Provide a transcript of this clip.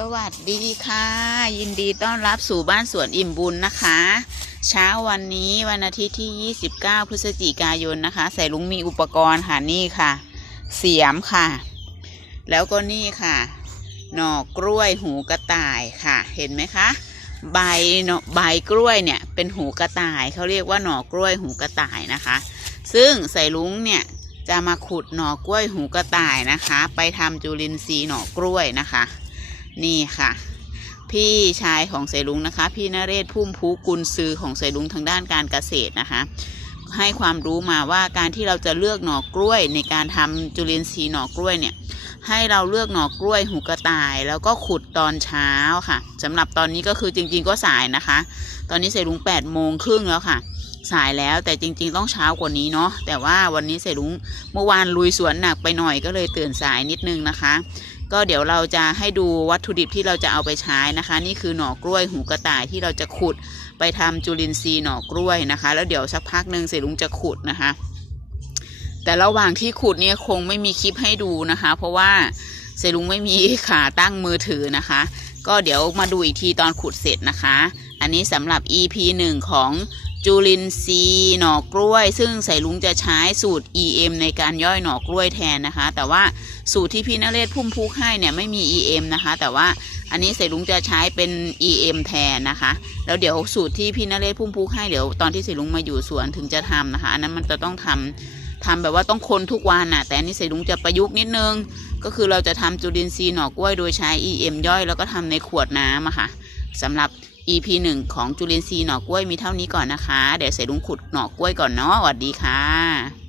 สวัสดีค่ะ ยินดีต้อนรับสู่บ้านสวนอิ่มบุญนะคะ เช้าวันนี้วันอาทิตย์ที่ 29 พฤศจิกายนนะคะ ใส่ลุงมีอุปกรณ์ค่ะนี่ค่ะ เสียมค่ะ แล้วก็นี่ค่ะ หน่อกล้วยหูกระต่ายค่ะ เห็นไหมคะ ใบหน่อใบกล้วยเนี่ยเป็นหูกระต่ายเขาเรียกว่าหน่อกล้วยหูกระต่ายนะคะ ซึ่งใส่ลุงเนี่ยจะมาขุดหน่อกล้วยหูกระต่ายนะคะ ไปทำจุลินทรีย์หน่อกล้วยนะคะ นี่ค่ะ พี่ชายของเสลุงนะคะ พี่นเรศพุ่มพูกุลซือของเสลุงทางด้านการเกษตรนะคะ ให้ความรู้มาว่าการที่เราจะเลือกหน่อกล้วยในการทำจุลินทรีย์หน่อกล้วยเนี่ย ให้เราเลือกหน่อกล้วยหูกระต่าย แล้วก็ขุดตอนเช้าค่ะสำหรับตอนนี้ก็คือจริง ๆ ก็สายนะคะ ตอนนี้เสลุง8ปดโมงครึ่งแล้วค่ะสายแล้วแต่จริงๆต้องเช้ากว่านี้เนาะแต่ว่าวันนี้เสลุงเมื่อวานลุยสวนหนักไปหน่อยก็เลยตื่นสายนิดนึงนะคะ ก็เดี๋ยวเราจะให้ดูวัตถุดิบที่เราจะเอาไปใช้นะคะ นี่คือหน่อกล้วยหูกระต่ายที่เราจะขุดไปทำจุลินทรีย์หน่อกล้วยนะคะ แล้วเดี๋ยวสักพักหนึ่งเสรลุงจะขุดนะคะ แต่ระหว่างที่ขุดเนี่ยคงไม่มีคลิปให้ดูนะคะ เพราะว่าเสลุงไม่มีขาตั้งมือถือนะคะ ก็เดี๋ยวมาดูอีกทีตอนขุดเสร็จนะคะ อันนี้สำหรับ EP 1 ของ จุลินทรีย์หน่อกล้วย ซึ่งใส่ลุงจะใช้สูตร EM ในการย่อยหน่อกล้วยแทนนะคะ แต่ว่าสูตรที่พี่นเรศพุ่มพุกให้เนี่ยไม่มี EM นะคะ แต่ว่าอันนี้ใส่ลุงจะใช้เป็น EM แทนนะคะ แล้วเดี๋ยวสูตรที่พี่นเรศพุ่มพุกให้เดี๋ยวตอนที่ใส่ลุงมาอยู่สวนถึงจะทำนะคะ อันนั้นมันจะต้องทำทำแบบว่าต้องคนทุกวันน่ะแต่อันนี้ใส่ลุงจะประยุกต์นิดนึง ก็คือเราจะทำจุลินทรีย์หน่อกล้วยโดยใช้ EM ย่อย แล้วก็ทำในขวดน้ำอะค่ะสำหรับ EP 1 ของจุลินทรีย์หน่อกล้วยมีเท่านี้ก่อนนะคะ เดี๋ยวใส่ลุงขุดหน่อกล้วยก่อนเนาะสวัสดีค่ะ